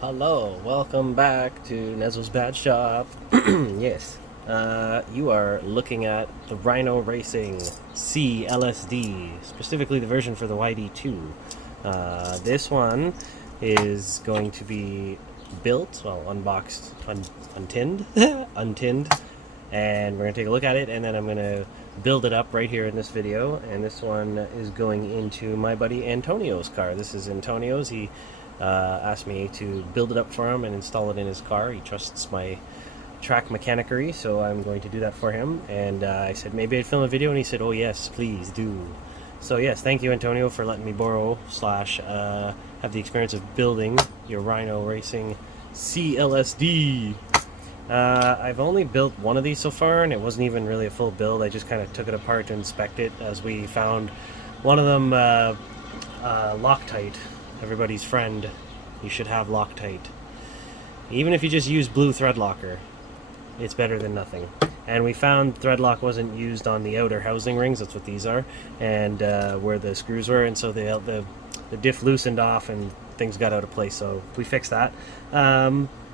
Hello, welcome back to Nezo's Bad Shop. Yes, you are looking at the Rhino Racing C-LSD, specifically the version for the YD-2. This one is going to be built, well, unboxed, untinned, untinned, and we're going to take a look at it, and then I'm going to build it up right here in this video. And this one is going into my buddy Antonio's car. This is Antonio's. He asked me to build it up for him and install it in his car. He trusts my track mechanicery, so I'm going to do that for him. And I said maybe I'd film a video, and he said, oh yes, please do. So yes, thank you, Antonio, for letting me borrow / have the experience of building your Rhino Racing C-LSD. I've only built one of these so far, and it wasn't even really a full build. I just kind of took it apart to inspect it, as we found one of them Loctite. Everybody's friend. You should have Loctite. Even if you just use blue thread locker, it's better than nothing. And we found thread lock wasn't used on the outer housing rings. That's what these are, and where the screws were, and so the diff loosened off and things got out of place. So we fixed that.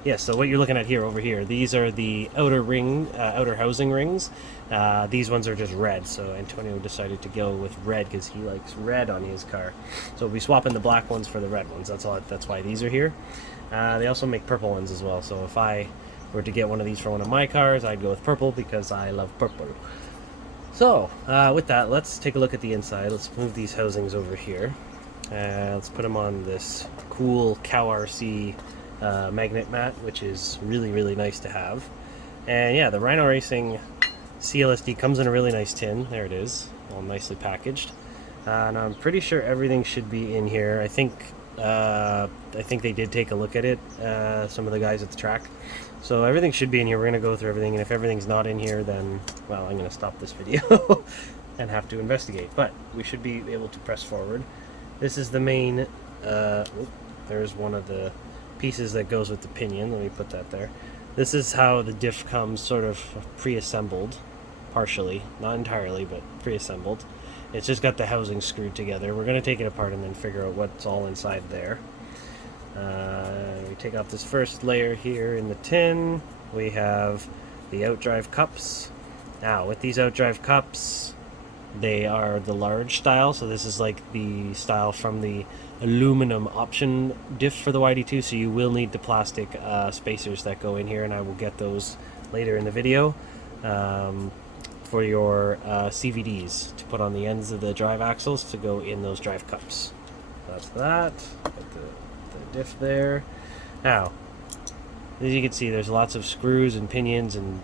Yeah, so what you're looking at here, over here, these are the outer housing rings. These ones are just red, so Antonio decided to go with red because he likes red on his car. So we'll be swapping the black ones for the red ones. That's why these are here. They also make purple ones as well, so if I were to get one of these for one of my cars, I'd go with purple because I love purple. So, with that, let's take a look at the inside. Let's move these housings over here. Let's put them on this cool Cow RC magnet mat, which is really, really nice to have. And yeah, the Rhino Racing C-LSD comes in a really nice tin. There it is, all nicely packaged. And I'm pretty sure everything should be in here. I think they did take a look at it, some of the guys at the track. So everything should be in here. We're going to go through everything, and if everything's not in here, then, well, I'm going to stop this video and have to investigate. But we should be able to press forward. This is the main, there's one of the pieces that goes with the pinion. Let me put that there. This is how the diff comes sort of pre-assembled, partially, not entirely, but pre-assembled. It's just got the housing screwed together. We're going to take it apart and then figure out what's all inside there. We take off this first layer here in the tin. We have the outdrive cups. Now, with these outdrive cups, they are the large style, so this is like the style from the aluminum option diff for the YD-2, so you will need the plastic spacers that go in here, and I will get those later in the video for your CVDs to put on the ends of the drive axles to go in those drive cups. That's that. Put the diff there. Now, as you can see, there's lots of screws and pinions and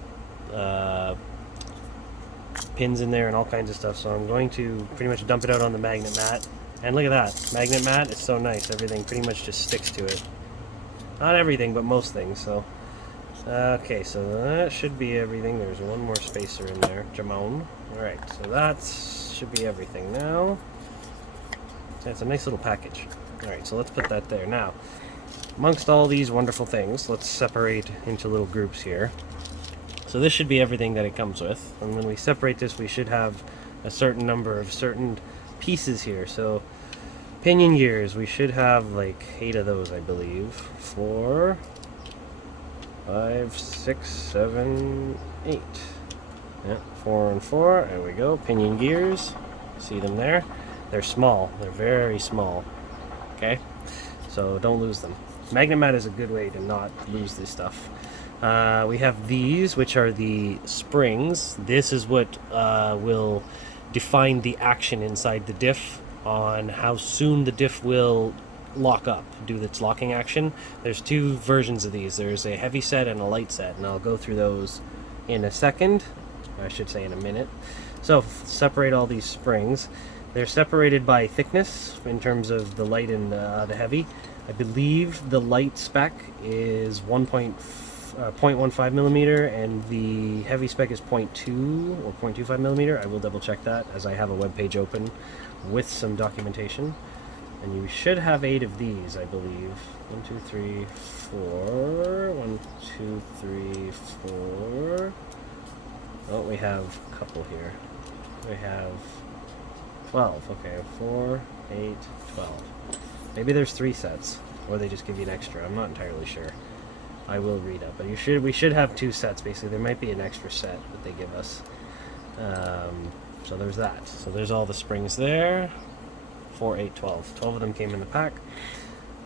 pins in there and all kinds of stuff, so I'm going to pretty much dump it out on the magnet mat. And look at that, magnet mat is so nice. Everything pretty much just sticks to it. Not everything, but most things. So okay, so that should be everything. There's one more spacer in there, Jamon. Alright, so that should be everything now. So it's a nice little package. Alright, so let's put that there. Now, amongst all these wonderful things, let's separate into little groups here. So this should be everything that it comes with, and when we separate this, we should have a certain number of certain pieces here. So pinion gears, we should have like 8 of those, I believe. 4, 5, 6, 7, 8. Yeah, 4 and 4. There we go. Pinion gears. See them there? They're small. They're very small. Okay, so don't lose them. Magnet mat is a good way to not lose this stuff. We have these, which are the springs. This is what will define the action inside the diff on how soon the diff will lock up, do its locking action. There's 2 versions of these. There's a heavy set and a light set, and I'll go through those in a second. I should say in a minute. So separate all these springs. They're separated by thickness in terms of the light and the heavy. I believe the light spec is 0.15 millimeter, and the heavy spec is 0.2 or 0.25 millimeter. I will double check that, as I have a web page open with some documentation. And you should have 8 of these, I believe. 1, 2, 3, 4. 1, 2, 3, 4. Oh, we have a couple here. We have 12. Okay, 4, 8, 12. Maybe there's 3 sets. or they just give you an extra. I'm not entirely sure. I will read up, but we should have 2 sets basically. There might be an extra set that they give us. So there's that. So there's all the springs there. 4, 8, 12. 12 of them came in the pack.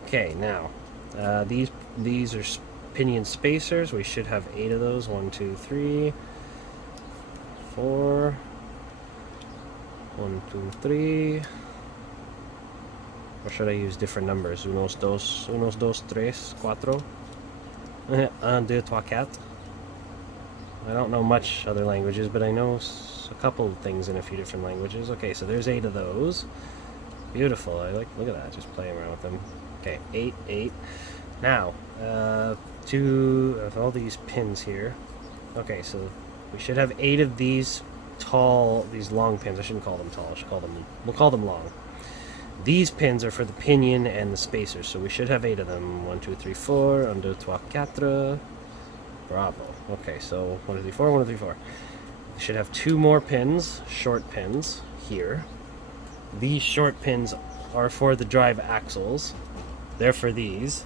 Okay, now these are pinion spacers. We should have 8 of those. 1, 2, 3, 4. 1, 2, 3. Or should I use different numbers? Unos, dos, tres, cuatro. 1, 2, 3, 4. I don't know much other languages, but I know a couple of things in a few different languages. Okay, so there's 8 of those. Beautiful. Look at that, just playing around with them. Okay, 8, 8. Now, 2 of all these pins here. Okay, so we should have 8 of these long pins. I shouldn't call them tall. We'll call them long. These pins are for the pinion and the spacers, so we should have 8 of them. 1, 2, 3, 4. 1, 2, 3, 4. Bravo. Okay, so 1, 2, 3, 4. 1, 2, 3, 4. We should have 2 more pins, short pins, here. These short pins are for the drive axles. They're for these.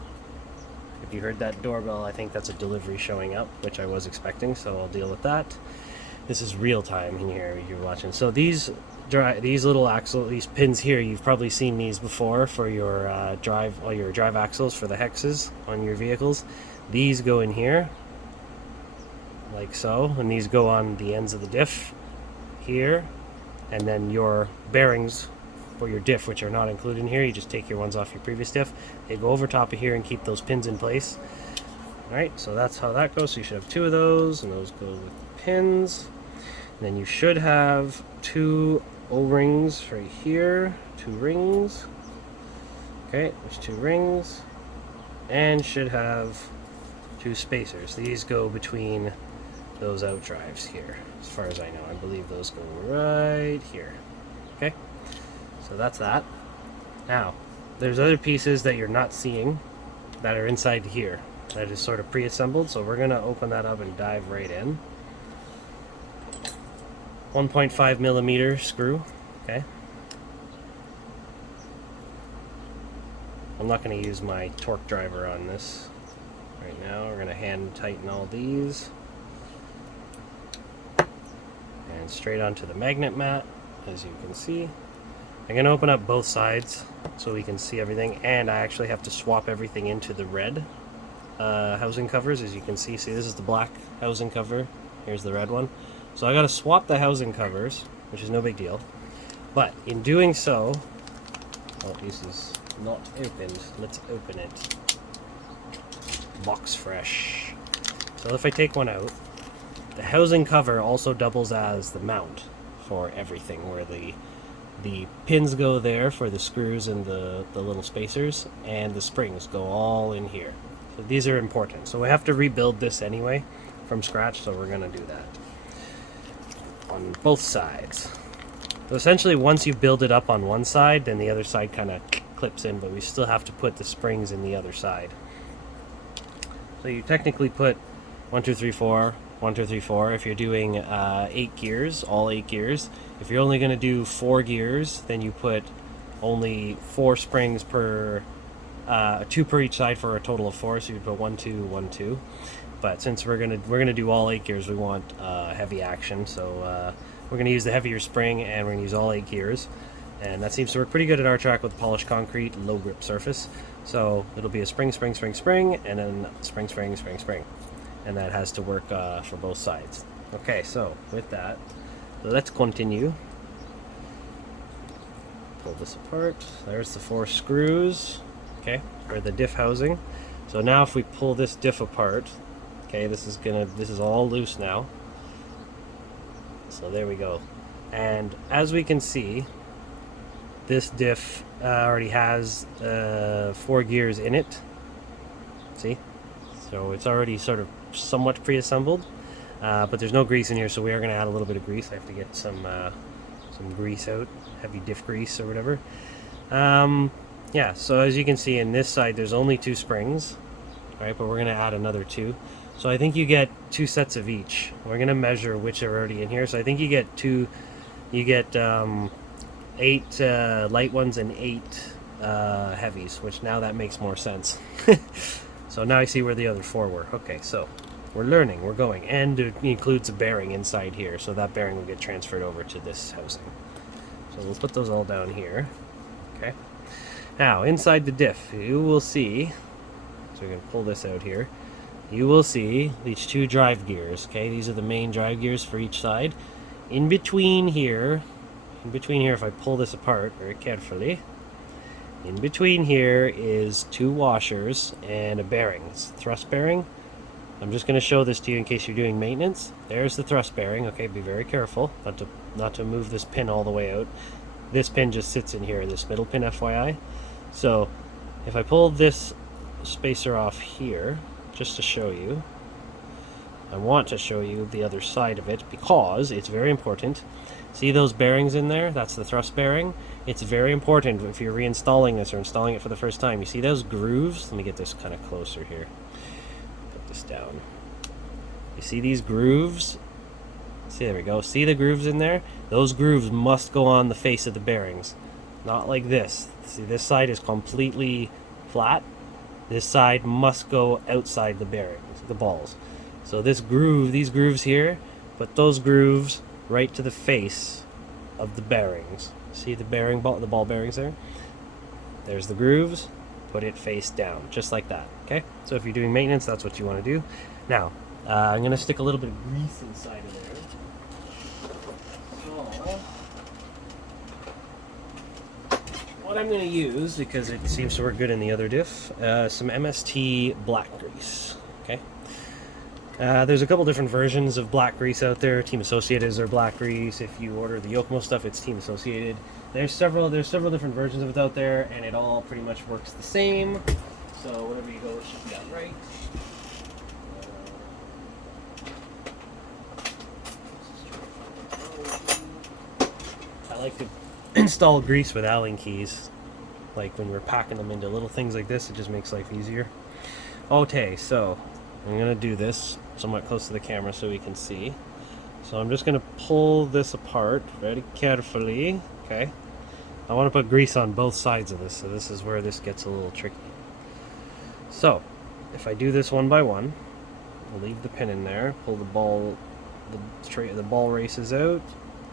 If you heard that doorbell, I think that's a delivery showing up, which I was expecting, so I'll deal with that. This is real time in here you're watching. So these pins here, you've probably seen these before for your all your drive axles for the hexes on your vehicles. These go in here, like so, and these go on the ends of the diff here, and then your bearings for your diff, which are not included in here, you just take your ones off your previous diff. They go over top of here and keep those pins in place. Alright, so that's how that goes. So you should have 2 of those, and those go with pins. And then you should have 2 O-rings right here, 2 rings. Okay, there's 2 rings. And should have 2 spacers. These go between those out drives here, as far as I know. I believe those go right here. Okay, so that's that. Now, there's other pieces that you're not seeing that are inside here that is sort of pre-assembled, so we're going to open that up and dive right in. 1.5 millimeter screw. Okay, I'm not going to use my torque driver on this right now. We're going to hand tighten all these and straight onto the magnet mat, as you can see. I'm going to open up both sides so we can see everything, and I actually have to swap everything into the red housing covers, as you can see. See, this is the black housing cover, here's the red one. So I got to swap the housing covers, which is no big deal. But in doing so, oh, this is not opened. Let's open it. Box fresh. So if I take one out, the housing cover also doubles as the mount for everything, where the pins go there for the screws and the little spacers, and the springs go all in here. So these are important. So we have to rebuild this anyway from scratch, so we're going to do that on both sides. So essentially, once you build it up on one side, then the other side kind of clips in, but we still have to put the springs in the other side. So you technically put 1, 2, 3, 4, 1, 2, 3, 4 if you're doing 8 gears, all 8 gears. If you're only going to do 4 gears, then you put only 4 springs per 2 per each side for a total of 4. So you put 1, 2, 1, 2. But since we're gonna do all 8 gears, we want heavy action. So we're gonna use the heavier spring, and we're gonna use all 8 gears. And that seems to work pretty good at our track with polished concrete, low grip surface. So it'll be a spring, spring, spring, spring, and then spring, spring, spring, spring. And that has to work for both sides. Okay, so with that, let's continue. Pull this apart. There's the 4 screws, okay, for the diff housing. So now if we pull this diff apart, okay, this is all loose now. So there we go. And as we can see, this diff already has 4 gears in it. See? So it's already sort of somewhat pre-assembled, but there's no grease in here, so we are going to add a little bit of grease. I have to get some grease out, heavy diff grease or whatever. Yeah, so as you can see in this side, there's only 2 springs, right? But we're going to add another 2. So I think you get 2 sets of each. We're going to measure which are already in here. So I think you get 8 light ones and 8 heavies, which now that makes more sense. So now I see where the other 4 were. Okay, so we're learning, we're going, and it includes a bearing inside here, so that bearing will get transferred over to this housing. So we'll put those all down here. Okay. Now, inside the diff, you will see, so we're going to pull this out here, you will see these 2 drive gears. Okay, these are the main drive gears for each side. In between here, if I pull this apart very carefully, in between here is 2 washers and a bearing. It's a thrust bearing. I'm just going to show this to you in case you're doing maintenance. There's the thrust bearing. Okay, be very careful not to move this pin all the way out. This pin just sits in here, this middle pin, FYI. So if I pull this spacer off here, just to show you, I want to show you the other side of it because it's very important. See those bearings in there? That's the thrust bearing. It's very important if you're reinstalling this or installing it for the first time. You see those grooves? Let me get this kind of closer here. Put this down. You see these grooves? See, there we go. See the grooves in there? Those grooves must go on the face of the bearings. Not like this. See, this side is completely flat. This side must go outside the bearings, the balls. So this groove, these grooves here, put those grooves right to the face of the bearings. See the bearing ball, the ball bearings there? There's the grooves. Put it face down, just like that. Okay. So if you're doing maintenance, that's what you want to do. Now, I'm going to stick a little bit of grease inside of there. So, what I'm going to use, because it seems to work good in the other diff, some MST black grease. Okay. There's a couple different versions of black grease out there. Team Associated is their black grease. If you order the Yokomo stuff, it's Team Associated. There's several different versions of it out there, and it all pretty much works the same. So whatever you go with should be out right. I like to install grease with Allen keys. Like when we're packing them into little things like this, it just makes life easier. Okay, so I'm going to do this somewhat close to the camera so we can see. So I'm just going to pull this apart very carefully. Okay. I want to put grease on both sides of this, so this is where this gets a little tricky. So, if I do this one by one, I'll leave the pin in there, pull the ball races out,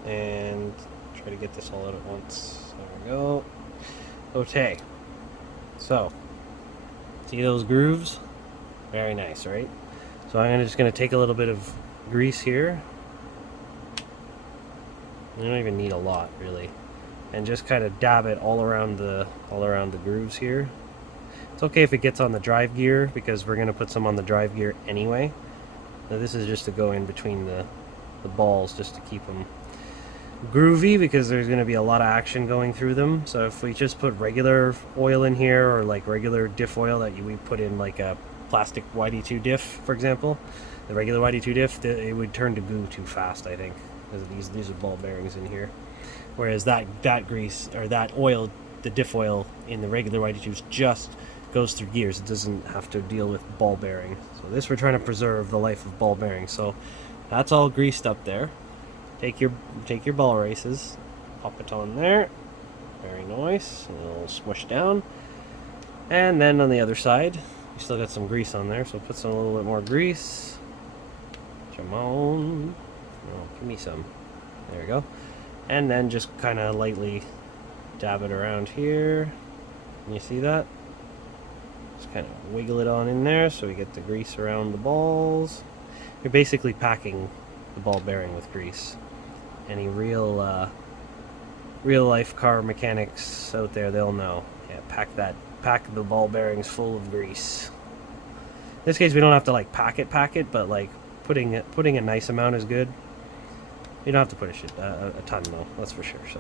and try to get this all out at once. There we go. Okay. So, see those grooves? Very nice, right? So I'm just going to take a little bit of grease here. You don't even need a lot, really, and just kind of dab it all around the grooves here. It's okay if it gets on the drive gear because we're going to put some on the drive gear anyway. Now this is just to go in between the balls, just to keep them groovy, because there's going to be a lot of action going through them. So if we just put regular oil in here, or like regular diff oil that we put in like a plastic YD-2 diff, for example, the regular YD-2 diff, it would turn to goo too fast, I think, because these are ball bearings in here. Whereas that grease, or that oil, the diff oil in the regular YD-2s just goes through gears. It doesn't have to deal with ball bearing. So this, we're trying to preserve the life of ball bearings. So that's all greased up there. Take your ball races, pop it on there. Very nice. And it'll smush down. And then on the other side, we still got some grease on there, so put some a little bit more grease. Come on. Oh, give me some. There we go. And then just kind of lightly dab it around here. Can you see that? Just kind of wiggle it on in there so we get the grease around the balls. You're basically packing the ball bearing with grease. Any real life car mechanics out there, they'll know. Yeah, pack the ball bearings full of grease. In this case, we don't have to like pack it, but like putting a nice amount is good. You don't have to put a ton though, that's for sure. So,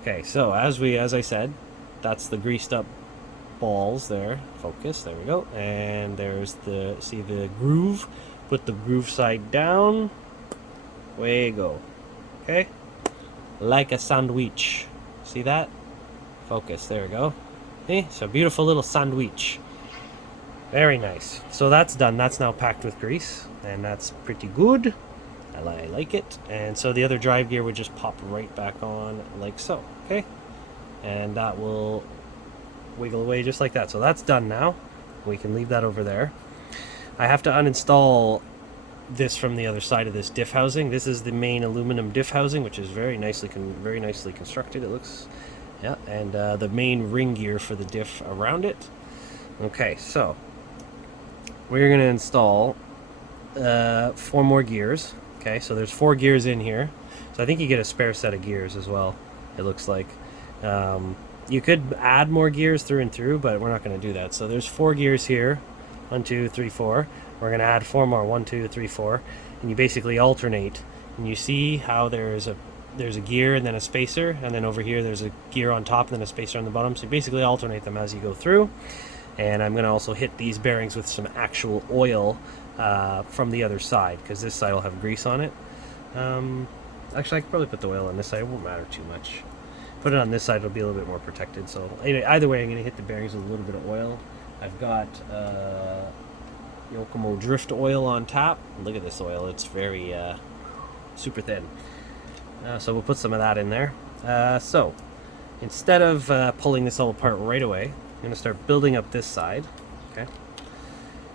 okay, so as I said, that's the greased up balls there. Focus, there we go. And there's see the groove. Put the groove side down. Way you go. Okay, like a sandwich. See that? Focus. There we go. See, so beautiful little sandwich. Very nice. So that's done. That's now packed with grease, and that's pretty good. I like it. And so the other drive gear would just pop right back on like so. Okay, and that will wiggle away just like that. So that's done now. We can leave that over there. I have to uninstall this from the other side of this diff housing. This is the main aluminum diff housing, which is very nicely constructed. It looks, yeah, and the main ring gear for the diff around it. Okay, so we're going to install 4 more gears. Okay, so there's 4 gears in here. So I think you get a spare set of gears as well, it looks like. You could add more gears through and through, but we're not going to do that. So there's 4 gears here. 1, 2, 3, 4. We're going to add 4 more. 1, 2, 3, 4. And you basically alternate. And you see how there's a gear and then a spacer, and then over here there's a gear on top and then a spacer on the bottom. So you basically alternate them as you go through. And I'm going to also hit these bearings with some actual oil from the other side, because this side will have grease on it. Actually, I could probably put the oil on this side. It won't matter too much. Put it on this side, it'll be a little bit more protected. So anyway, either way, I'm going to hit the bearings with a little bit of oil. I've got Yokomo drift oil on tap. Look at this oil. It's very super thin. So we'll put some of that in there. So instead of pulling this all apart right away, I'm going to start building up this side. Okay.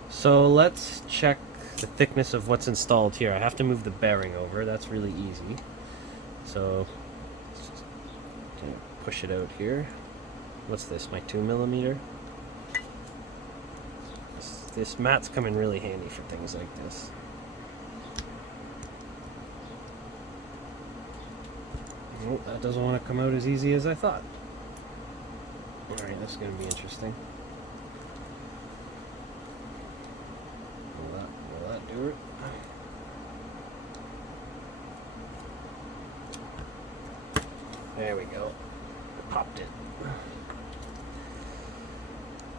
So let's check the thickness of what's installed here. I have to move the bearing over. That's really easy. So push it out here. What's this? My 2mm? This mat's come in really handy for things like this. Oh, that doesn't want to come out as easy as I thought. Alright, this is going to be interesting. Will that do it? There we go. Popped it.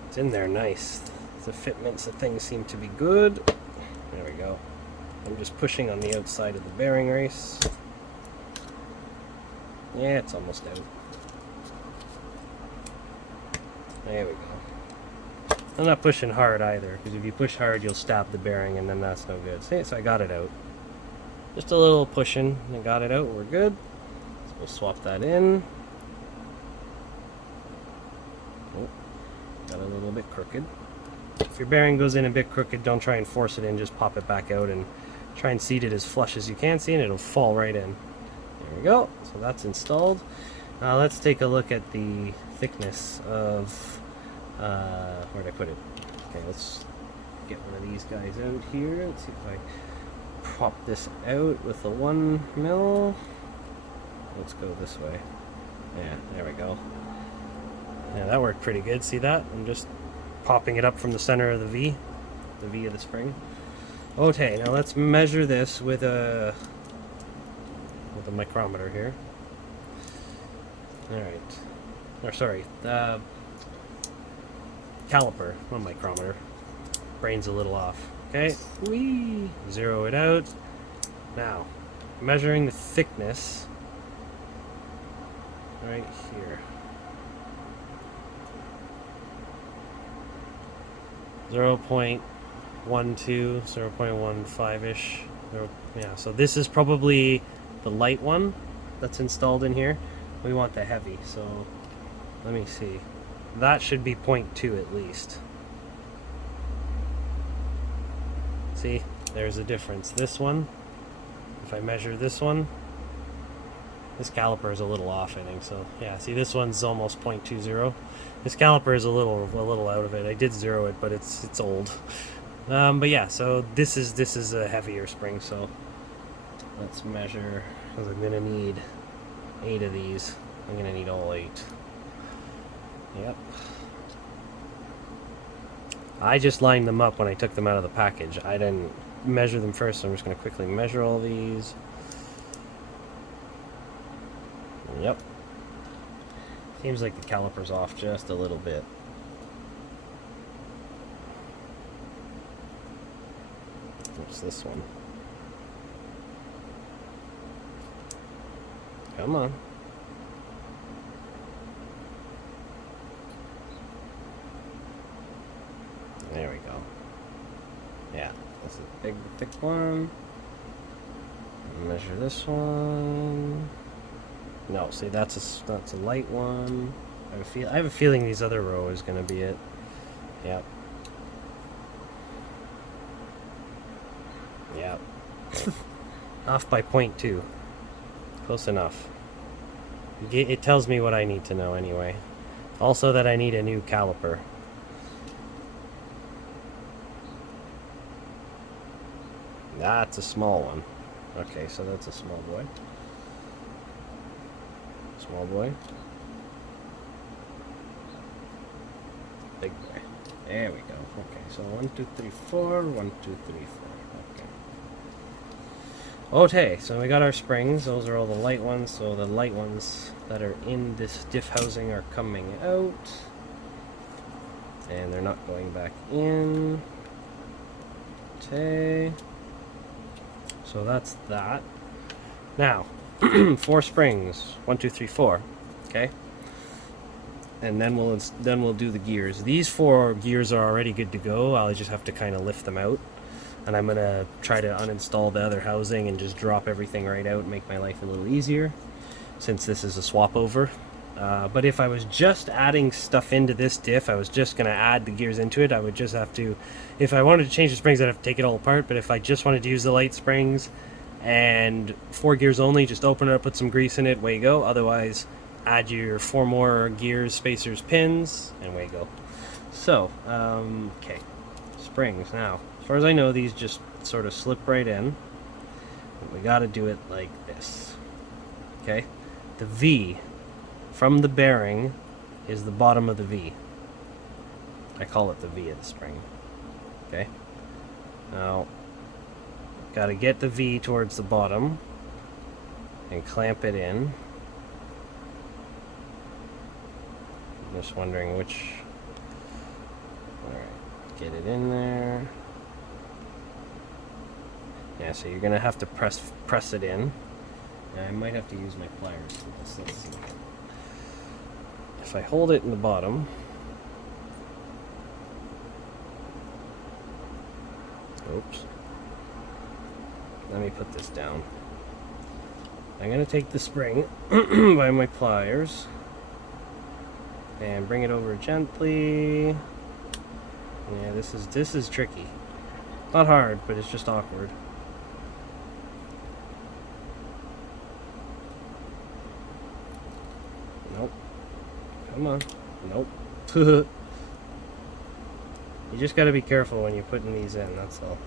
It's in there nice. The fitments of things seem to be good. There we go. I'm just pushing on the outside of the bearing race. Yeah, it's almost out. There we go. I'm not pushing hard either, because if you push hard, you'll stab the bearing, and then that's no good. See, so I got it out. Just a little pushing, and got it out. We're good. So we'll swap that in. Oh, got a little bit crooked. If your bearing goes in a bit crooked, don't try and force it in. Just pop it back out and try and seat it as flush as you can. See, and it'll fall right in. There we go. So that's installed. Now let's take a look at the thickness of where'd I put it? Okay, let's get one of these guys out here. Let's see if I prop this out with the 1mm. Let's go this way. Yeah, there we go. Yeah, that worked pretty good. See that? I'm just popping it up from the center of the V of the spring. Okay, now let's measure this with a micrometer here. All right, or sorry, caliper, not micrometer. Brain's a little off. Okay, we zero it out. Now, measuring the thickness right here. 0.12, 0.15-ish. Yeah, so this is probably the light one that's installed in here. We want the heavy, so let me see. That should be 0.2 at least. See, there's a difference. This one, if I measure this one, this caliper is a little off, I think. So yeah, see, this one's almost 0.20. This caliper is a little out of it. I did zero it, but it's old. But yeah, so this is a heavier spring. So let's measure, because I'm gonna need 8 of these. I'm gonna need all 8. Yep. I just lined them up when I took them out of the package. I didn't measure them first, so I'm just gonna quickly measure all these. Yep. Seems like the caliper's off just a little bit. What's this one? Come on. There we go. Yeah, this is a big, thick one. Measure this one. No, see, that's a light one. I have a feeling these other row is going to be it. Yep. Yep. Off by 0.2. Close enough. It tells me what I need to know anyway. Also that I need a new caliper. That's a small one. Okay, so that's a small boy. Small boy. Big boy. There we go. Okay, so 1, 2, 3, 4. 1, 2, 3, 4. Okay, so we got our springs. Those are all the light ones. So the light ones that are in this diff housing are coming out. And they're not going back in. Okay. So that's that. Now, 4 springs. 1, 2, 3, 4. Okay. And then we'll do the gears. These 4 gears are already good to go. I'll just have to kind of lift them out. And I'm going to try to uninstall the other housing and just drop everything right out and make my life a little easier, since this is a swap over. But if I was just adding stuff into this diff, I was just going to add the gears into it, I would just have to, if I wanted to change the springs, I'd have to take it all apart. But if I just wanted to use the light springs and 4 gears only, just open it up, put some grease in it, way you go. Otherwise, add your 4 more gears, spacers, pins, and way you go. So, okay, springs now. As far as I know, these just sort of slip right in. But we got to do it like this. Okay? The V from the bearing is the bottom of the V. I call it the V of the spring. Okay? Now, got to get the V towards the bottom and clamp it in. I'm just wondering which... Alright, get it in there. Yeah, so you're gonna have to press it in. And I might have to use my pliers for this. Let's see. If I hold it in the bottom, oops. Let me put this down. I'm gonna take the spring by my pliers and bring it over gently. Yeah, this is tricky. Not hard, but it's just awkward. Nope. Come on. Nope. You just gotta be careful when you're putting these in, that's all.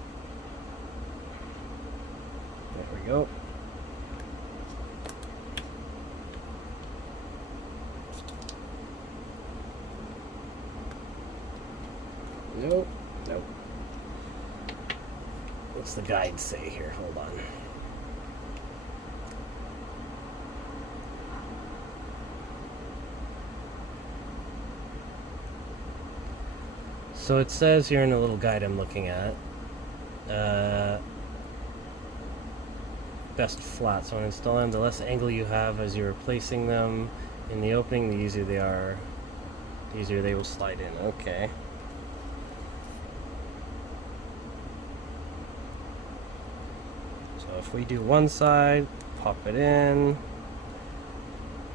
There we go. Nope. Nope. What's the guide say here? Hold on. So it says here in the little guide I'm looking at, best flat. So on installing, the less angle you have as you're replacing them in the opening, the easier they are, the easier they will slide in. Okay. So if we do one side, pop it in,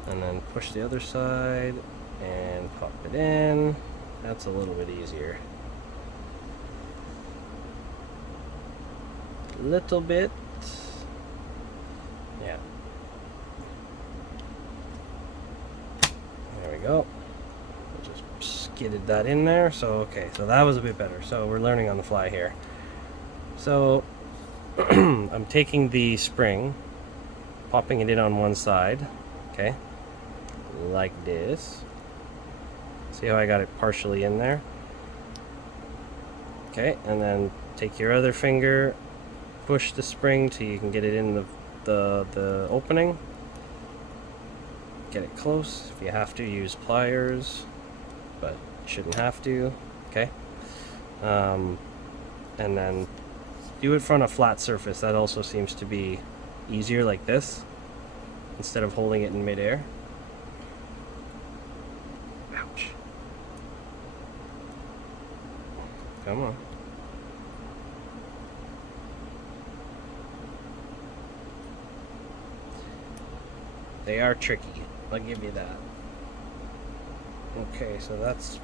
and then push the other side, and pop it in. That's a little bit easier. Little bit. Yeah. There we go. Just skidded that in there. So, okay. So that was a bit better. So we're learning on the fly here. So I'm taking the spring, popping it in on one side. Okay. Like this. See how I got it partially in there? Okay, and then take your other finger, push the spring till you can get it in the opening. Get it close. If you have to, use pliers, but you shouldn't have to. Okay. And then do it from a flat surface. That also seems to be easier, like this, instead of holding it in midair. Ouch. Come on. They are tricky, I'll give you that. Okay, so that's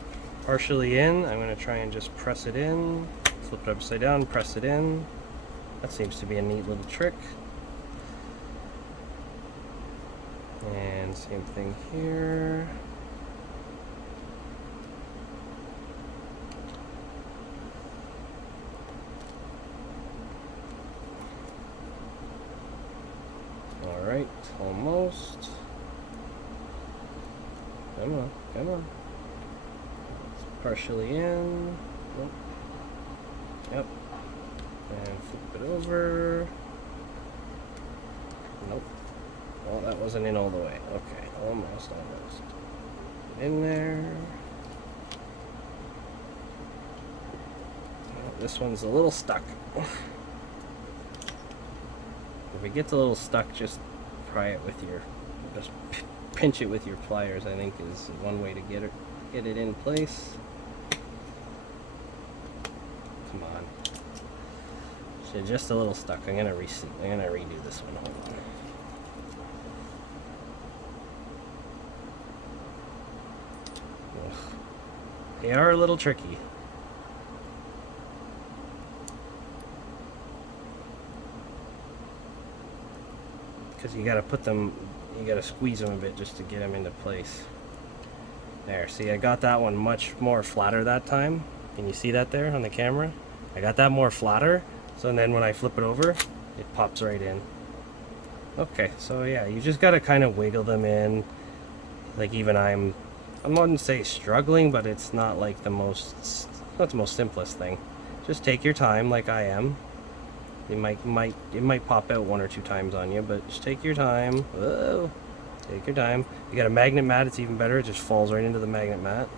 partially in. I'm going to try and just press it in, flip it upside down, press it in. That seems to be a neat little trick. And same thing here. Alright, almost. Come on, come on. It's partially in. Nope. Yep. And flip it over. Nope. Oh, that wasn't in all the way. Okay, almost. Get in there. Oh, this one's a little stuck. If it gets a little stuck, just pry it with your, just pinch it with your pliers, I think is one way to get it in place. Come on. So just a little stuck. I'm gonna redo this one. Hold on. Ugh. They are a little tricky. Because you gotta put them, you gotta squeeze them a bit just to get them into place. There, see, I got that one much more flatter that time. Can you see that there on the camera? I got that more flatter, so then when I flip it over, it pops right in. Okay, so yeah, you just gotta kind of wiggle them in. Like even I wouldn't say struggling, but it's not like not the most simplest thing. Just take your time, like I am. It might pop out one or two times on you, but just take your time. Whoa. Take your time. You got a magnet mat, it's even better. It just falls right into the magnet mat.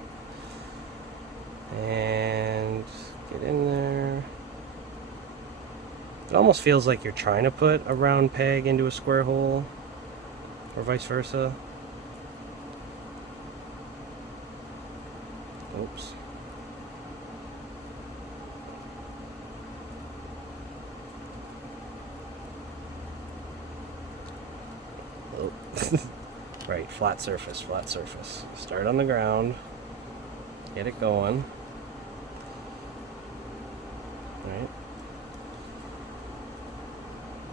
And get in there. It almost feels like you're trying to put a round peg into a square hole, or vice versa. Oops. Oh. Right, flat surface, flat surface. Start on the ground, get it going. Right.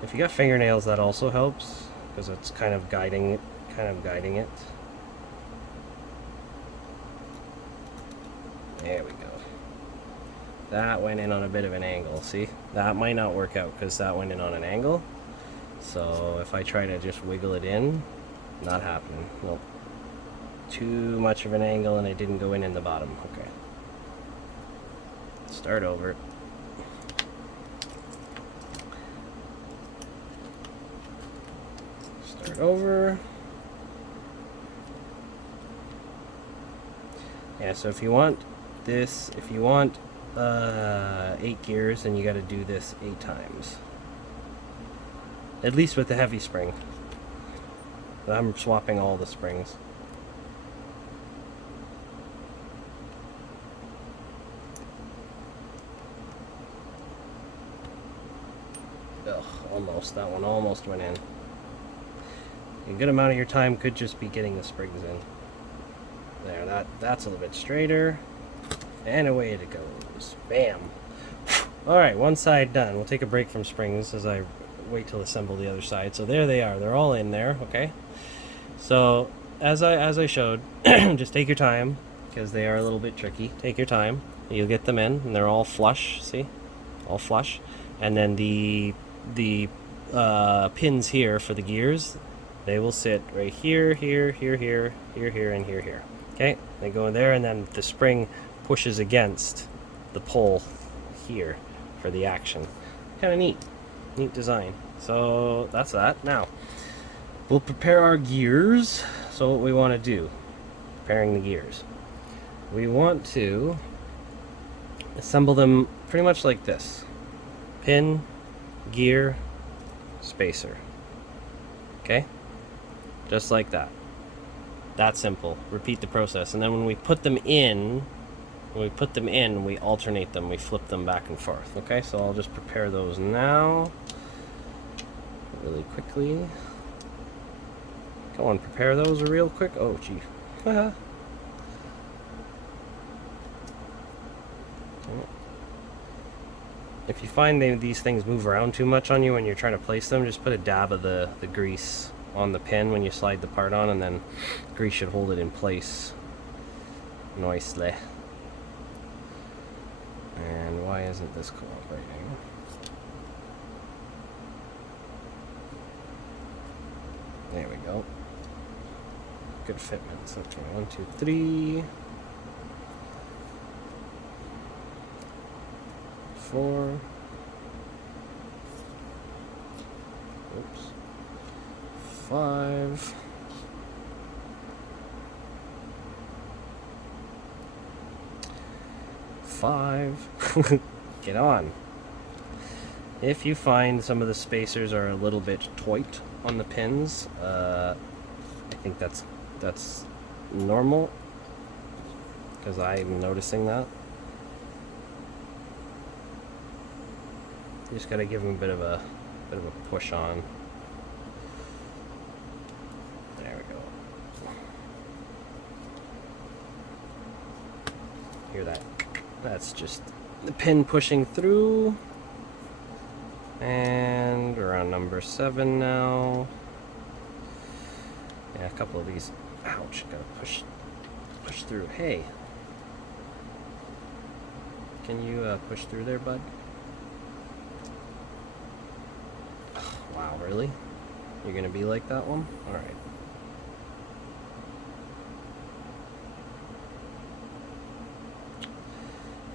If you got fingernails, that also helps because it's kind of guiding it. There we go. That went in on a bit of an angle. See, that might not work out because that went in on an angle. So if I try to just wiggle it in, not happening. Nope. Too much of an angle and it didn't go in the bottom. Okay. Start over. Start over. Yeah, so if you want this, if you want 8 gears, then you got to do this 8 times. At least with the heavy spring. But I'm swapping all the springs. Ugh, almost. That one almost went in. A good amount of your time could just be getting the springs in. There, that's a little bit straighter. And away it goes. Bam. Alright, one side done. We'll take a break from springs as I wait till assemble the other side. So there they are. They're all in there, okay? So as I showed, just take your time because they are a little bit tricky. Take your time. You'll get them in and they're all flush, see? All flush. And then the pins here for the gears, they will sit right here, here, here, here, here, here, and here, here. Okay? They go in there and then the spring pushes against the pole here for the action. Kind of neat. Neat design. So that's that. Now we'll prepare our gears. So what we want to do, preparing the gears, we want to assemble them pretty much like this: pin, gear, spacer. Okay, just like that. That simple. Repeat the process, and then when we put them in, we alternate them, we flip them back and forth. Okay, so I'll just prepare those now really quickly. Go on, prepare those real quick. Oh, gee. If you find these things move around too much on you when you're trying to place them, just put a dab of the grease on the pin when you slide the part on, and then grease should hold it in place nicely. And why isn't this cooperating? There we go. Good fitments. Okay, 1, 2, 3, 4. Oops. 5. 5. Get on. If you find some of the spacers are a little bit tight on the pins, I think that's normal, because I'm noticing that. You just gotta give them a bit of a push on. There we go. Hear that? That's just the pin pushing through. And we're on number 7 now. Yeah, a couple of these. Ouch! Gotta push through. Hey, can you push through there, bud? Wow, really? You're gonna be like that one? All right.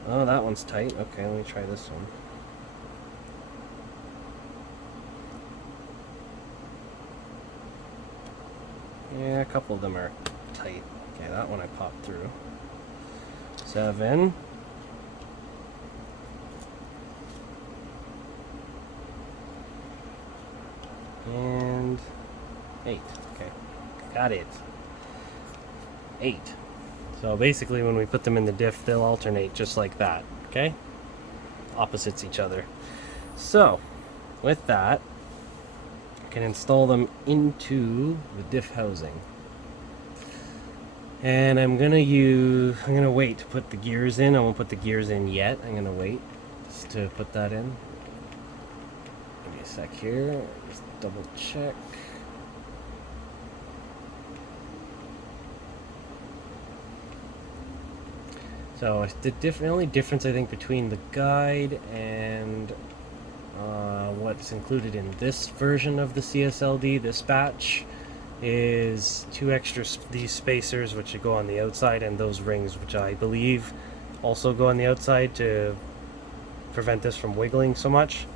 Oh, that one's tight. Okay, let me try this one. Yeah, a couple of them are tight. Okay, that one I popped through. 7. And 8. Okay, got it. 8. So basically when we put them in the diff, they'll alternate just like that, okay? Opposites each other. So, with that, I can install them into the diff housing. And I'm gonna wait to put the gears in. I won't put the gears in yet. I'm gonna wait just to put that in. Give me a sec here, just double check. So the only difference I think between the guide and what's included in this version of the CSLD, this batch, is 2 extra these spacers which go on the outside, and those rings which I believe also go on the outside to prevent this from wiggling so much,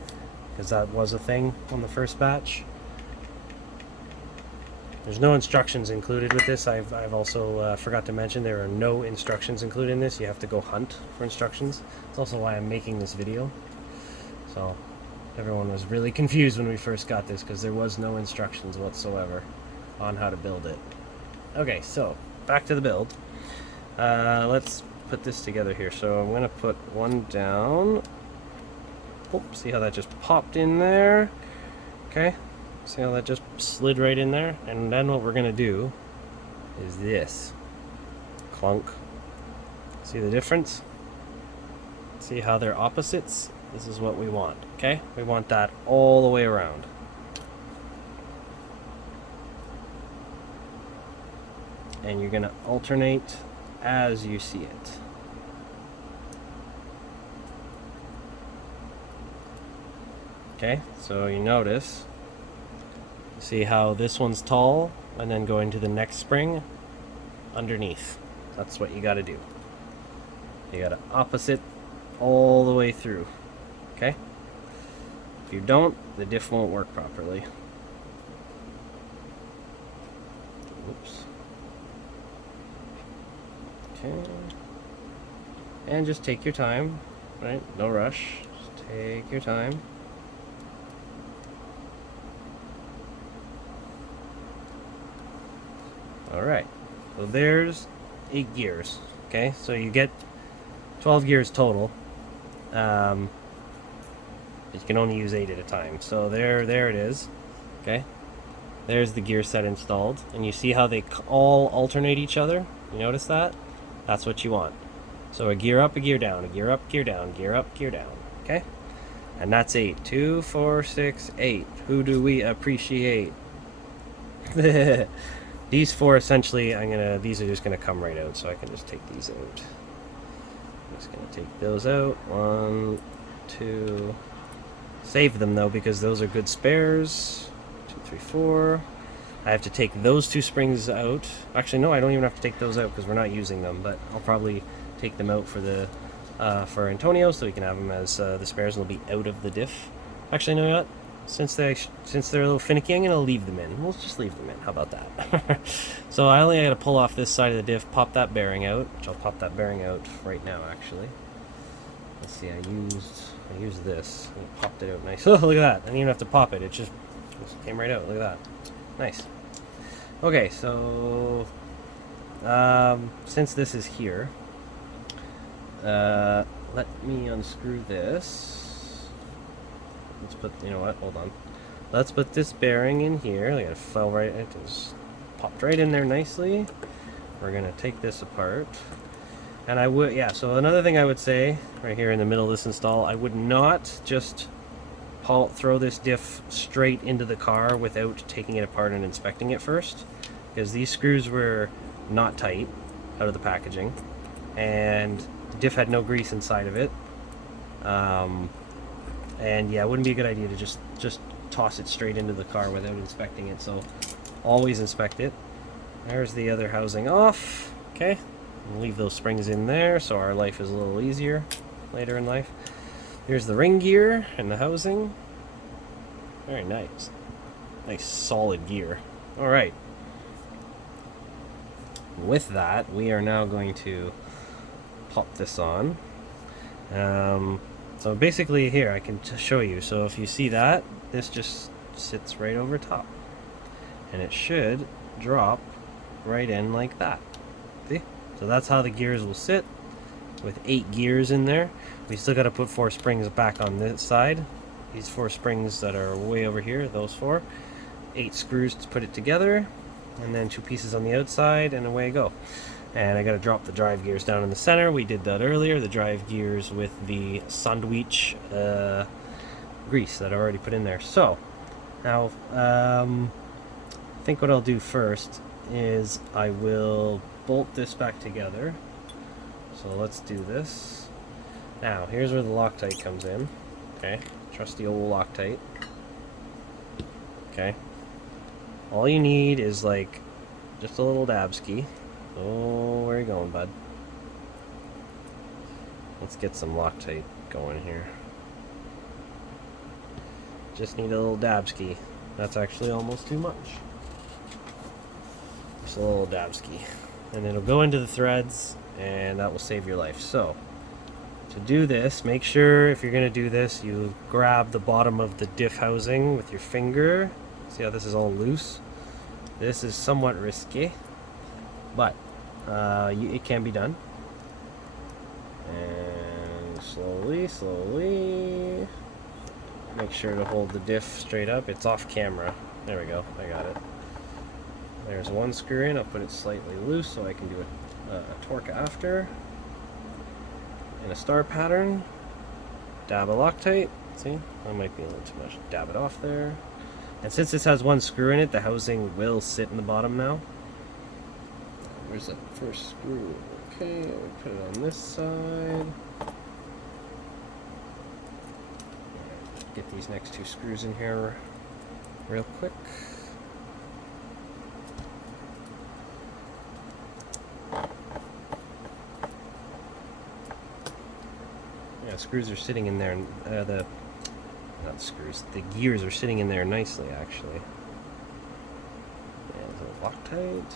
because that was a thing on the first batch. There's no instructions included with this. I've also forgot to mention there are no instructions included in this. You have to go hunt for instructions. That's also why I'm making this video. So everyone was really confused when we first got this, because there was no instructions whatsoever on how to build it. Okay, so back to the build. Let's put this together here. So I'm going to put one down. Oh, see how that just popped in there? Okay. See how that just slid right in there? And then what we're going to do is this. Clunk. See the difference? See how they're opposites? This is what we want, okay? We want that all the way around. And you're going to alternate as you see it. Okay, so you notice, see how this one's tall, and then go into the next spring underneath. That's what you got to do. You got to opposite all the way through. Okay? If you don't, the diff won't work properly. Oops. Okay. And just take your time, right? No rush. Just take your time. Alright, so there's 8 gears, okay? So you get 12 gears total. You can only use 8 at a time. So there it is, okay? There's the gear set installed, and you see how they all alternate each other? You notice that? That's what you want. So a gear up, a gear down, a gear up, gear down, gear up, gear down. Okay? And that's 8. 2, 4, 6, 8. Who do we appreciate? These 4 essentially, these are just gonna come right out, so I can just take these out. I'm just gonna take those out. 1, 2. Save them though, because those are good spares. 2, 3, 4. I have to take those 2 springs out. Actually, no, I don't even have to take those out because we're not using them, but I'll probably take them out for the for Antonio, so we can have them as the spares, and they'll be out of the diff. Actually, you know what? Since they're a little finicky, I'm gonna leave them in. We'll just leave them in. How about that? So I only gotta pull off this side of the diff, pop that bearing out, which I'll pop that bearing out right now. Actually, let's see. I used this. I popped it out nice. Oh, look at that! I didn't even have to pop it. It just came right out. Look at that. Nice. Okay, so since this is here, let me unscrew this. Let's put, you know what, hold on. Let's put this bearing in here. Look at it, fell right, it just popped right in there nicely. We're gonna take this apart. And I would, yeah, so another thing I would say, right here in the middle of this install, I would not just throw this diff straight into the car without taking it apart and inspecting it first. Because these screws were not tight out of the packaging. And the diff had no grease inside of it. And yeah, it wouldn't be a good idea to just toss it straight into the car without inspecting it, so always inspect it. There's the other housing off. Okay, we'll leave those springs in there so our life is a little easier later in life. Here's the ring gear and the housing. Very nice. Nice solid gear. Alright. With that, we are now going to pop this on. So basically here, I can show you. So if you see that, this just sits right over top. And it should drop right in like that. See? So that's how the gears will sit, with 8 gears in there. We still got to put 4 springs back on this side. These 4 springs that are way over here, those 4. 8 screws to put it together, and then 2 pieces on the outside, and away you go. And I got to drop the drive gears down in the center. We did that earlier, the drive gears with the sandwich grease that I already put in there. So now I think what I'll do first is I will bolt this back together. So let's do this. Now here's where the Loctite comes in. Okay, trusty old Loctite. Okay, all you need is like just a little dabski. Oh, where are you going, bud? Let's get some Loctite going here. Just need a little dabski. That's actually almost too much. Just a little dabski. And it'll go into the threads, and that will save your life. So, to do this, make sure if you're going to do this, you grab the bottom of the diff housing with your finger. See how this is all loose? This is somewhat risky, but it can be done. And slowly, make sure to hold the diff straight up. It's off camera. There we go, I got it. There's one screw in. I'll put it slightly loose so I can do a torque after. In a star pattern. Dab a Loctite. See? That might be a little too much. Dab it off there. And since this has one screw in it, the housing will sit in the bottom now. Where's that first screw? Okay, I'll put it on this side. Get these next 2 screws in here real quick. Yeah, screws are sitting in there, and not screws, the gears are sitting in there nicely, actually. And a Loctite.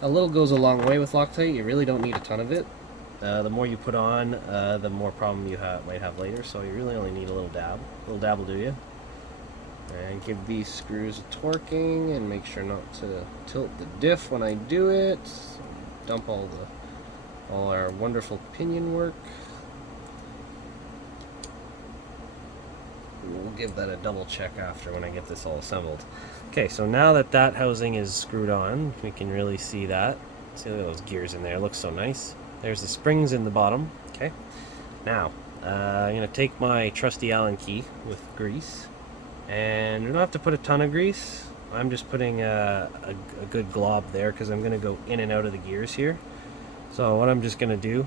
A little goes a long way with Loctite. You really don't need a ton of it. The more you put on, the more problem you might have later, so you really only need a little dab. A little dab will do you. And give these screws a torquing, and make sure not to tilt the diff when I do it. Dump all our wonderful pinion work. we'll give that a double check after when I get this all assembled. Okay, so now that that housing is screwed on, we can really see that. See, look at those gears in there. It looks so nice. There's the springs in the bottom. Okay, now I'm going to take my trusty Allen key with grease, and we don't have to put a ton of grease. I'm just putting a good glob there because I'm going to go in and out of the gears here. So what I'm just going to do,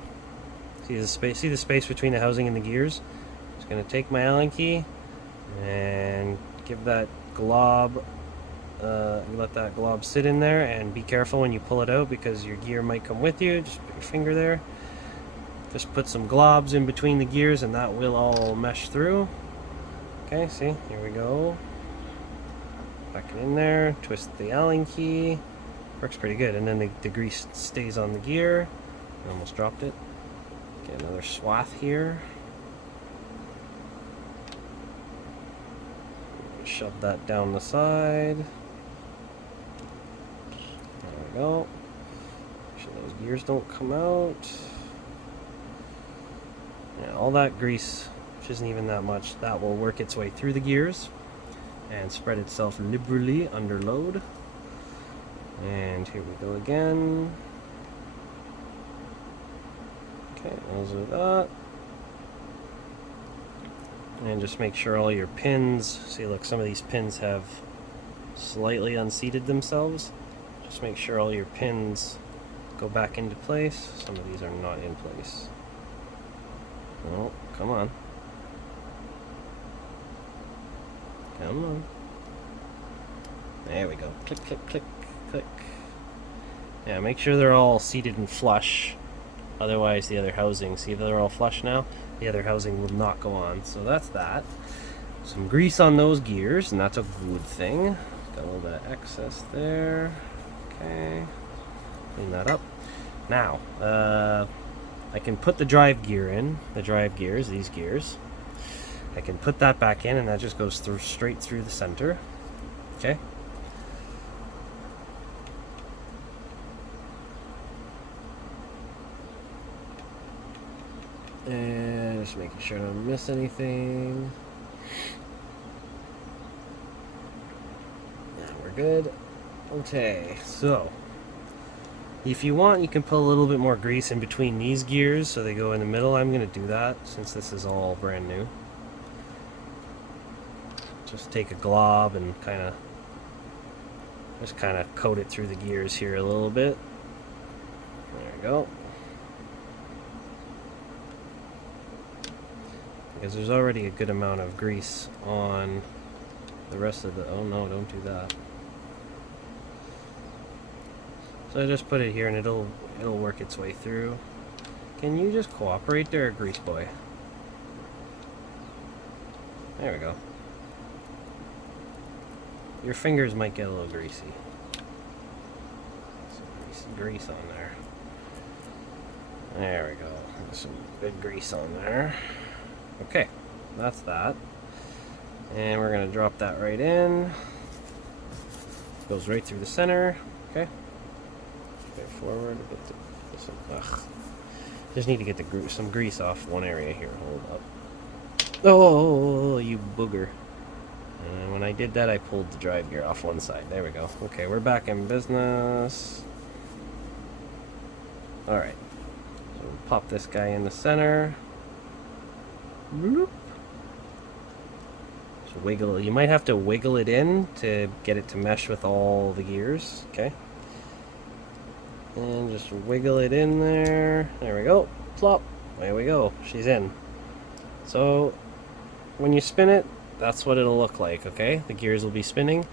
see the space between the housing and the gears? Just going to take my Allen key and give that glob, let that glob sit in there, and be careful when you pull it out because your gear might come with you. Just put your finger there. Just put some globs in between the gears and that will all mesh through. Okay, see, here we go. Back it in there, twist the Allen key. Works pretty good, and then the grease stays on the gear. I almost dropped it. Get another swath here. Shove that down the side. There we go. Make sure those gears don't come out. Yeah, all that grease, which isn't even that much, that will work its way through the gears and spread itself liberally under load. And here we go again. Okay, those are that. And just make sure all your pins, see look, some of these pins have slightly unseated themselves. Just make sure all your pins go back into place. Some of these are not in place. Oh, come on. Come on. There we go. Click, click, click, click. Yeah, make sure they're all seated and flush. Otherwise, the other housing, see if they're all flush now? The other housing will not go on. So that's that. Some grease on those gears, and that's a good thing. Got a little bit of excess there. Okay. Clean that up. Now, I can put the drive gear in. The drive gears, these gears. I can put that back in, and that just goes through straight through the center. Okay. And just making sure I don't miss anything. Yeah, we're good. Okay, so if you want, you can put a little bit more grease in between these gears so they go in the middle. I'm going to do that since this is all brand new. Just take a glob and kind of coat it through the gears here a little bit. There we go. Because there's already a good amount of grease on the rest of the... Oh no, don't do that. So I just put it here and it'll work its way through. Can you just cooperate there, grease boy? There we go. Your fingers might get a little greasy. Some grease on there. There we go. There's some good grease on there. Okay, that's that. And we're going to drop that right in. Goes right through the center. Okay. Okay, forward. Just need to get some grease off one area here. Hold up. Oh, you booger. And when I did that, I pulled the drive gear off one side. There we go. Okay, we're back in business. Alright. So we'll pop this guy in the center. Bloop. So wiggle. You might have to wiggle it in to get it to mesh with all the gears. Okay. And just wiggle it in there. There we go. Plop. There we go. She's in. So when you spin it, that's what it'll look like, okay? The gears will be spinning.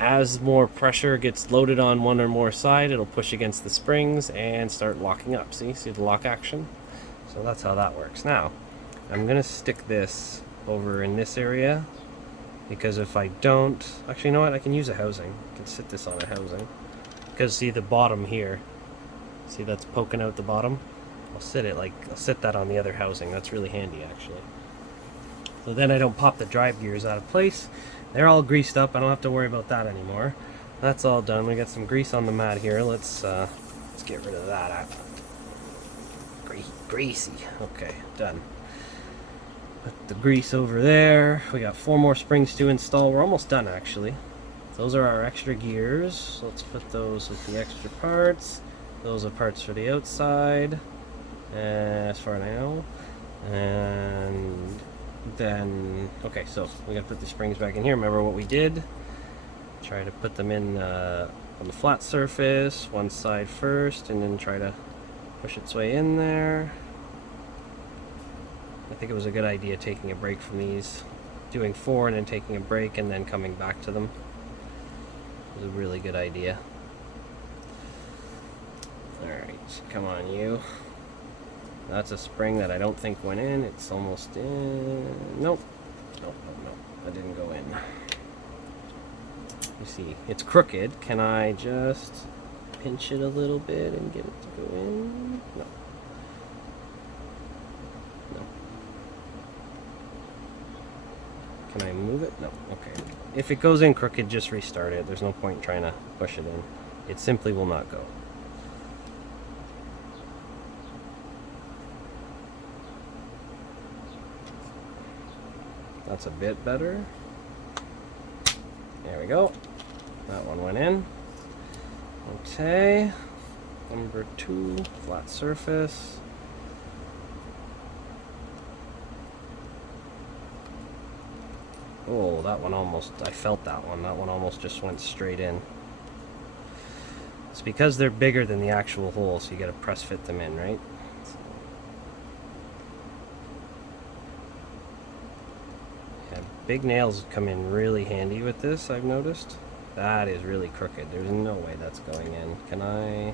As more pressure gets loaded on one or more side, it'll push against the springs and start locking up. See the lock action? So that's how that works. Now, I'm going to stick this over in this area, because if I don't... Actually, you know what? I can use a housing. I can sit this on a housing. Because see the bottom here? See that's poking out the bottom? I'll sit that on the other housing. That's really handy, actually. So then I don't pop the drive gears out of place. They're all greased up. I don't have to worry about that anymore. That's all done. We got some grease on the mat here. Let's get rid of that. Greasy. Okay, done. Put the grease over there. We got 4 more springs to install. We're almost done, actually. Those are our extra gears. So let's put those with the extra parts. Those are parts for the outside, as far as I know. And then, okay, so we gotta put the springs back in here. Remember what we did? Try to put them in on the flat surface, one side first, and then try to push its way in there. I think it was a good idea taking a break from these, doing 4 and then taking a break and then coming back to them. It was a really good idea. Alright, come on you. That's a spring that I don't think went in. It's almost in. Nope. Nope, nope, nope. That didn't go in. You see, it's crooked. Can I just pinch it a little bit and get it to go in? No. No. Can I move it? No. Okay. If it goes in crooked, just restart it. There's no point trying to push it in. It simply will not go. That's a bit better. There we go. That one went in. Okay. Number 2, flat surface. Oh, that one almost, I felt that one. That one almost just went straight in. It's because they're bigger than the actual hole, so you gotta press fit them in, right? Yeah, big nails come in really handy with this, I've noticed. That is really crooked. There's no way that's going in. Can I...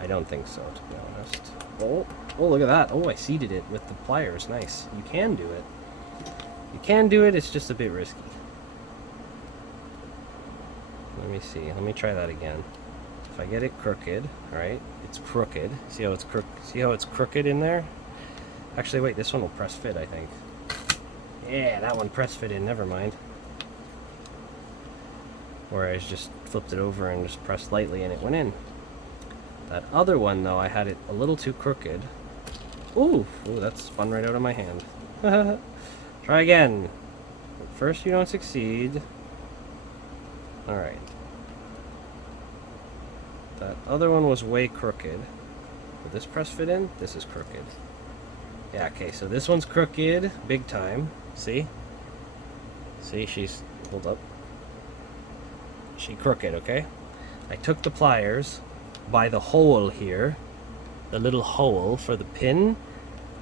I don't think so, to be honest. Oh, look at that. Oh, I seated it with the pliers. Nice. You can do it. You can do it, it's just a bit risky. Let me see. Let me try that again. If I get it crooked, right? It's crooked. See how it's crooked in there? Actually, wait, this one will press fit, I think. Yeah, that one press fit in, never mind. Whereas just flipped it over and just pressed lightly and it went in. That other one, though, I had it a little too crooked. Ooh, that spun right out of my hand. Try again. At first you don't succeed. Alright. That other one was way crooked. Will this press fit in? This is crooked. Yeah, okay, so this one's crooked, big time. See? See, she's... hold up. She crooked, okay? I took the pliers by the hole here, the little hole for the pin,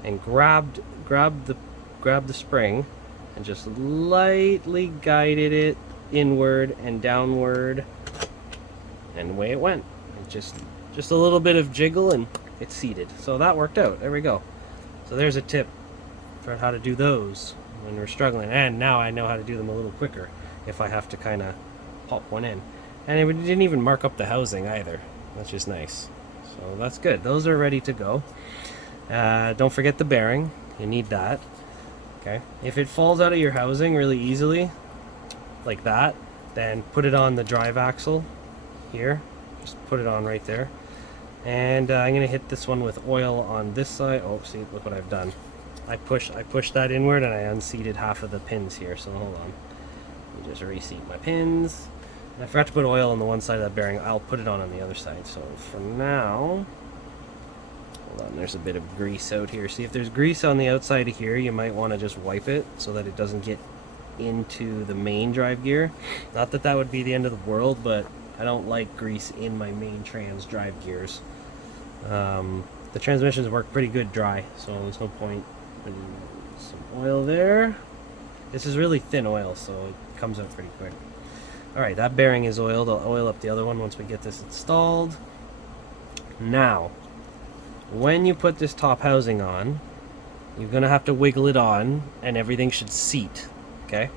and grabbed the spring and just lightly guided it inward and downward, and away it went. It just a little bit of jiggle and it's seated. So that worked out. There we go. So there's a tip for how to do those when we're struggling, and now I know how to do them a little quicker if I have to kind of pop one in. And it didn't even mark up the housing either, which is nice. So that's good. Those are ready to go. Don't forget the bearing. You need that. Okay. If it falls out of your housing really easily, like that, then put it on the drive axle here. Just put it on right there. And I'm going to hit this one with oil on this side. Oh, see, look what I've done. I pushed that inward and I unseated half of the pins here. So hold on. Let me just reseat my pins. And I forgot to put oil on the one side of that bearing. I'll put it on the other side. So for now, hold on, there's a bit of grease out here. See, if there's grease on the outside of here, you might want to just wipe it so that it doesn't get into the main drive gear. Not that that would be the end of the world, but I don't like grease in my main trans drive gears. The transmissions work pretty good dry, so there's no point putting some oil there. This is really thin oil, so it comes out pretty quick. Alright, that bearing is oiled. I'll oil up the other one once we get this installed. Now, when you put this top housing on, you're going to have to wiggle it on, and everything should seat. Okay?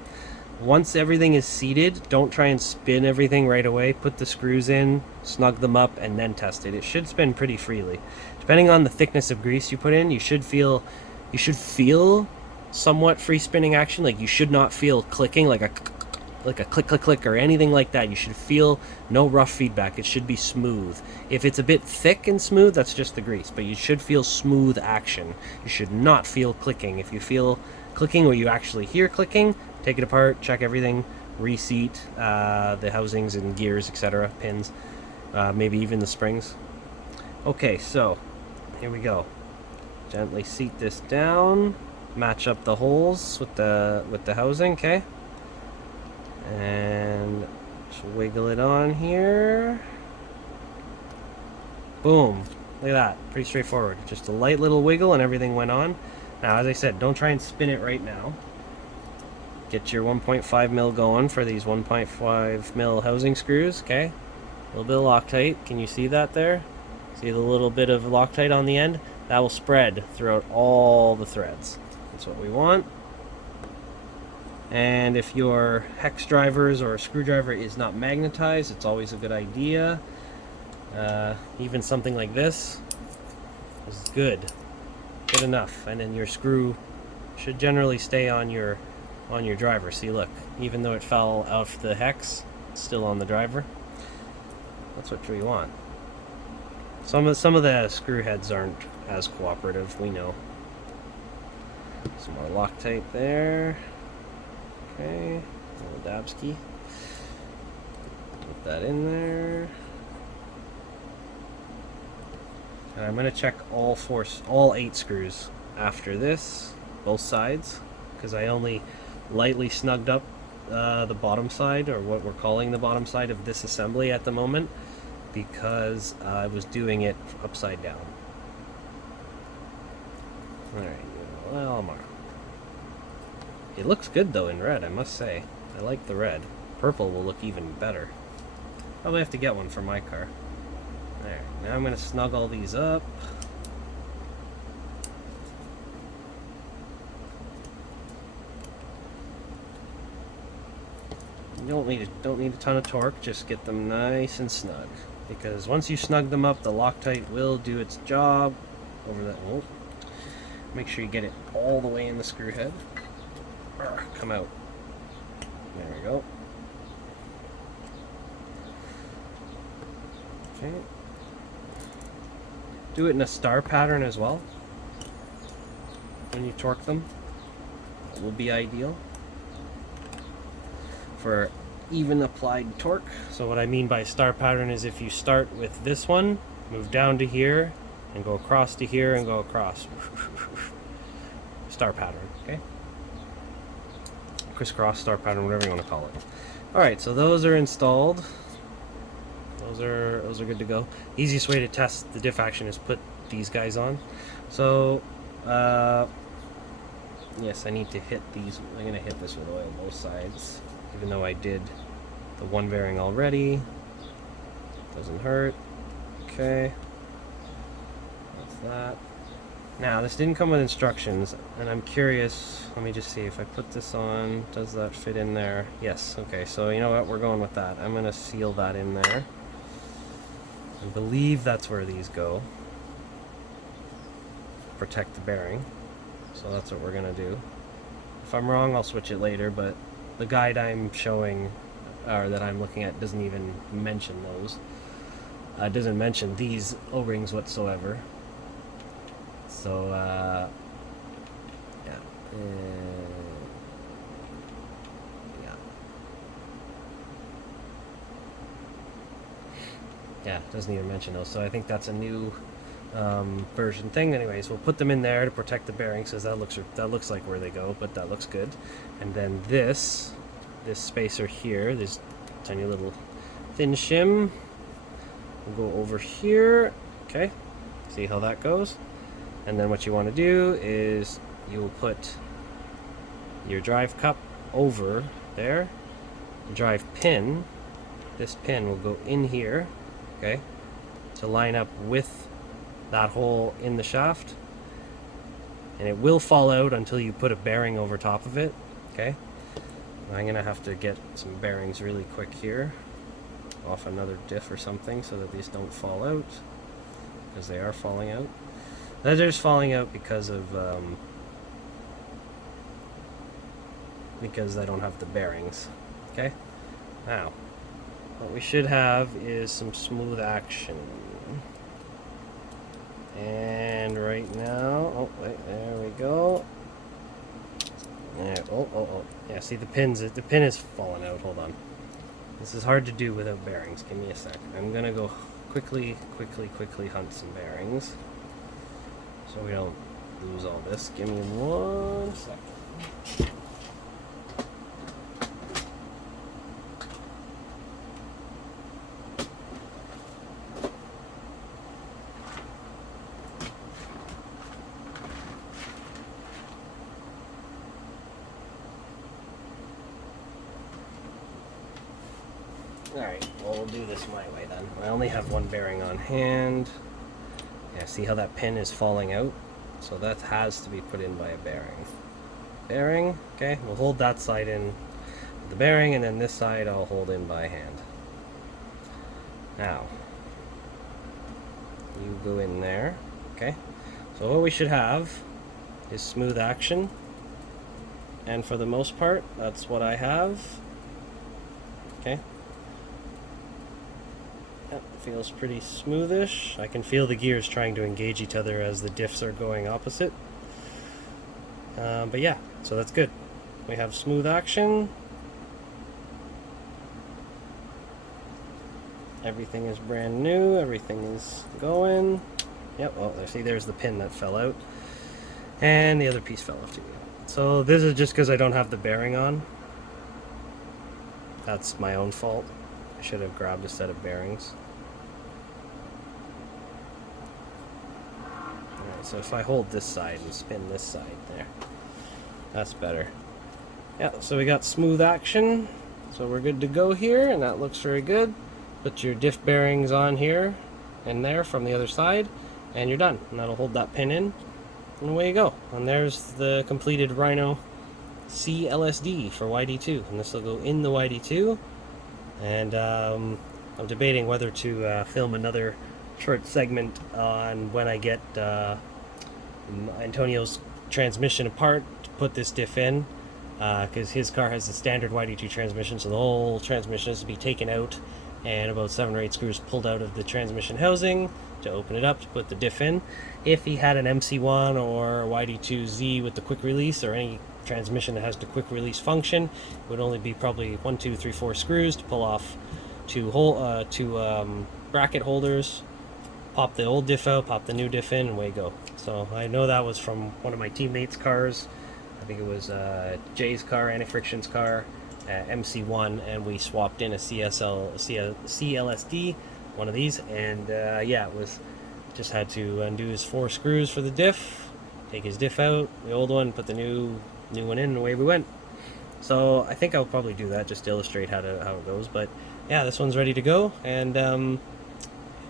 Once everything is seated, don't try and spin everything right away. Put the screws in, snug them up, and then test it. It should spin pretty freely. Depending on the thickness of grease you put in, you should feel somewhat free spinning action. Like, you should not feel clicking like a like a click click click or anything like that. You should feel no rough feedback. It should be smooth. If it's a bit thick and smooth, that's just the grease, but you should feel smooth action. You should not feel clicking. If you feel clicking or you actually hear clicking, take it apart, check everything, reseat the housings and gears, etc., pins, maybe even the springs. Okay, so here we go. Gently seat this down, match up the holes with the housing, okay? And just wiggle it on here. Boom. Look at that. Pretty straightforward. Just a light little wiggle and everything went on. Now, as I said, don't try and spin it right now. Get your 1.5 mil going for these 1.5 mil housing screws, okay? A little bit of Loctite. Can you see that there? See the little bit of Loctite on the end? That will spread throughout all the threads. That's what we want. And if your hex drivers or a screwdriver is not magnetized, it's always a good idea. Even something like this is good enough. And then your screw should generally stay on your driver. See, look, even though it fell off the hex, it's still on the driver. That's what we want. Some of the screw heads aren't as cooperative, we know. Some more Loctite there. Okay, a little Dabski. Put that in there. And I'm going to check all 8 screws after this, both sides, because I only lightly snugged up the bottom side, or what we're calling the bottom side of this assembly at the moment, because I was doing it upside down. Alright, well, Mark. It looks good though in red, I must say. I like the red. Purple will look even better. Probably have to get one for my car. There. Now I'm going to snug all these up. You don't need a ton of torque, just get them nice and snug. Because once you snug them up, the Loctite will do its job over that. Oh. Make sure you get it all the way in the screw head. Come out. There we go. Okay. Do it in a star pattern as well. When you torque them, it will be ideal for even applied torque. So what I mean by star pattern is if you start with this one, move down to here, and go across to here, and go across. Star pattern, okay? Crisscross, star pattern, whatever you want to call it. Alright, so those are installed. Those are good to go. Easiest way to test the diff action is put these guys on. So, yes, I need to hit these. I'm going to hit this with oil both sides, even though I did the one bearing already. Doesn't hurt. Okay. That's that. Now, this didn't come with instructions, and I'm curious. Let me just see if I put this on, does that fit in there? Yes. Okay, so you know what? We're going with that. I'm going to seal that in there. I believe that's where these go. Protect the bearing. So that's what we're going to do. If I'm wrong, I'll switch it later, but the guide I'm showing, or that I'm looking at, doesn't even mention those. It doesn't mention these O-rings whatsoever. So, yeah. Yeah, it doesn't even mention those. So I think that's a new version thing. Anyways, we'll put them in there to protect the bearings, because that looks like where they go, but that looks good. And then this spacer here, this tiny little thin shim, will go over here. Okay, see how that goes. And then what you want to do is you will put your drive cup over there. The drive pin, this pin will go in here, okay, to line up with that hole in the shaft. And it will fall out until you put a bearing over top of it, okay? I'm going to have to get some bearings really quick here off another diff or something so that these don't fall out, because they are falling out. They're just falling out because of because I don't have the bearings. Okay, now what we should have is some smooth action. And right now, oh wait, there we go. There, oh. Yeah, see the pin is falling out. Hold on. This is hard to do without bearings. Give me a sec. I'm gonna go quickly hunt some bearings so we don't lose all this. Give me 1 second. Alright, well, we'll do this my way then. I only have one bearing on hand. Yeah, see how that pin is falling out? So that has to be put in by a bearing. Bearing, okay, we'll hold that side in with the bearing, and then this side I'll hold in by hand. Now, you go in there, okay? So what we should have is smooth action, and for the most part, that's what I have. Okay. Yep, feels pretty smoothish. I can feel the gears trying to engage each other as the diffs are going opposite. But yeah, so that's good. We have smooth action. Everything is brand new. Everything is going. Yep, oh, see, there's the pin that fell out. And the other piece fell off too. So this is just because I don't have the bearing on. That's my own fault. I should have grabbed a set of bearings. Alright, so if I hold this side and spin this side there, that's better. Yeah, so we got smooth action. So we're good to go here, and that looks very good. Put your diff bearings on here and there from the other side, and you're done. And that'll hold that pin in, and away you go. And there's the completed Rhino C-LSD for YD-2, and this will go in the YD-2. And I'm debating whether to film another short segment on when I get Antonio's transmission apart to put this diff in, because his car has the standard YD-2 transmission, so the whole transmission has to be taken out and about 7 or 8 screws pulled out of the transmission housing to open it up to put the diff in. If he had an MC1 or YD-2Z with the quick release, or any transmission that has the quick release function, it would only be probably 1, 2, 3, 4 screws to pull off two bracket holders, pop the old diff out, pop the new diff in, and away you go. So I know that was from one of my teammates' cars. I think it was Jay's car, Anti-Friction's car, MC1, and we swapped in a C-LSD, one of these, and yeah, it was just had to undo his 4 screws for the diff, take his diff out, the old one, put the new one in, and away we went. So I think I'll probably do that just to illustrate how it goes. But yeah, this one's ready to go, and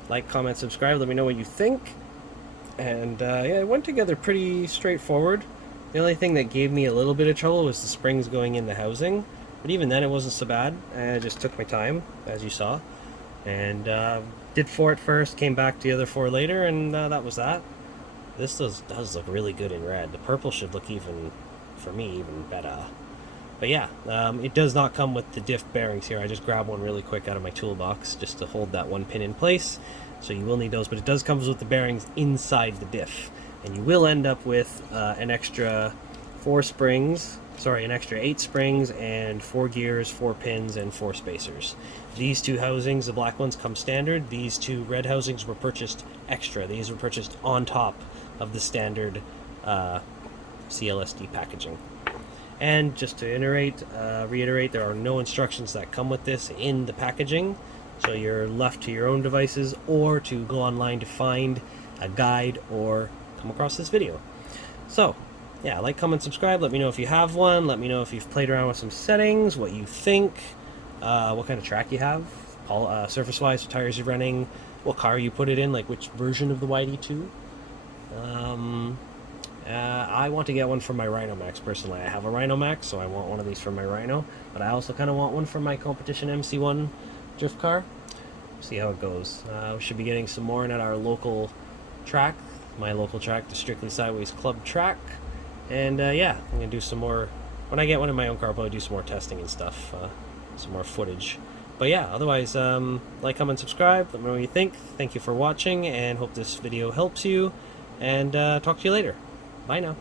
like, comment, subscribe, let me know what you think. And yeah, it went together pretty straightforward. The only thing that gave me a little bit of trouble was the springs going in the housing, but even then it wasn't so bad. I just took my time, as you saw, and did 4 at first, came back to the other 4 later, and that was that. This does look really good in red. The purple should look even, for me, even better. But yeah, it does not come with the diff bearings here. I just grabbed one really quick out of my toolbox just to hold that one pin in place. So you will need those, but it does come with the bearings inside the diff. And you will end up with an extra 4 springs, sorry, an extra 8 springs and 4 gears, 4 pins, and 4 spacers. These 2 housings, the black ones, come standard. These 2 red housings were purchased extra. These were purchased on top of the standard C-LSD packaging. And just to reiterate, there are no instructions that come with this in the packaging, so you're left to your own devices or to go online to find a guide or come across this video. So yeah, like, comment, subscribe, let me know if you have one, let me know if you've played around with some settings, what you think, what kind of track you have, surface-wise, what tires you're running, what car you put it in, like which version of the YD-2. I want to get one for my Rhino Max, personally. I have a Rhino Max, so I want one of these for my Rhino, but I also kind of want one for my competition MC1 drift car. See how it goes. We should be getting some more in at our local track, my local track, the Strictly Sideways Club track. And yeah, I'm going to do some more, when I get one in my own car, I'll probably do some more testing and stuff. some more footage. But yeah, otherwise, like, comment, subscribe. Let me know what you think. Thank you for watching, and hope this video helps you. And talk to you later. Bye now.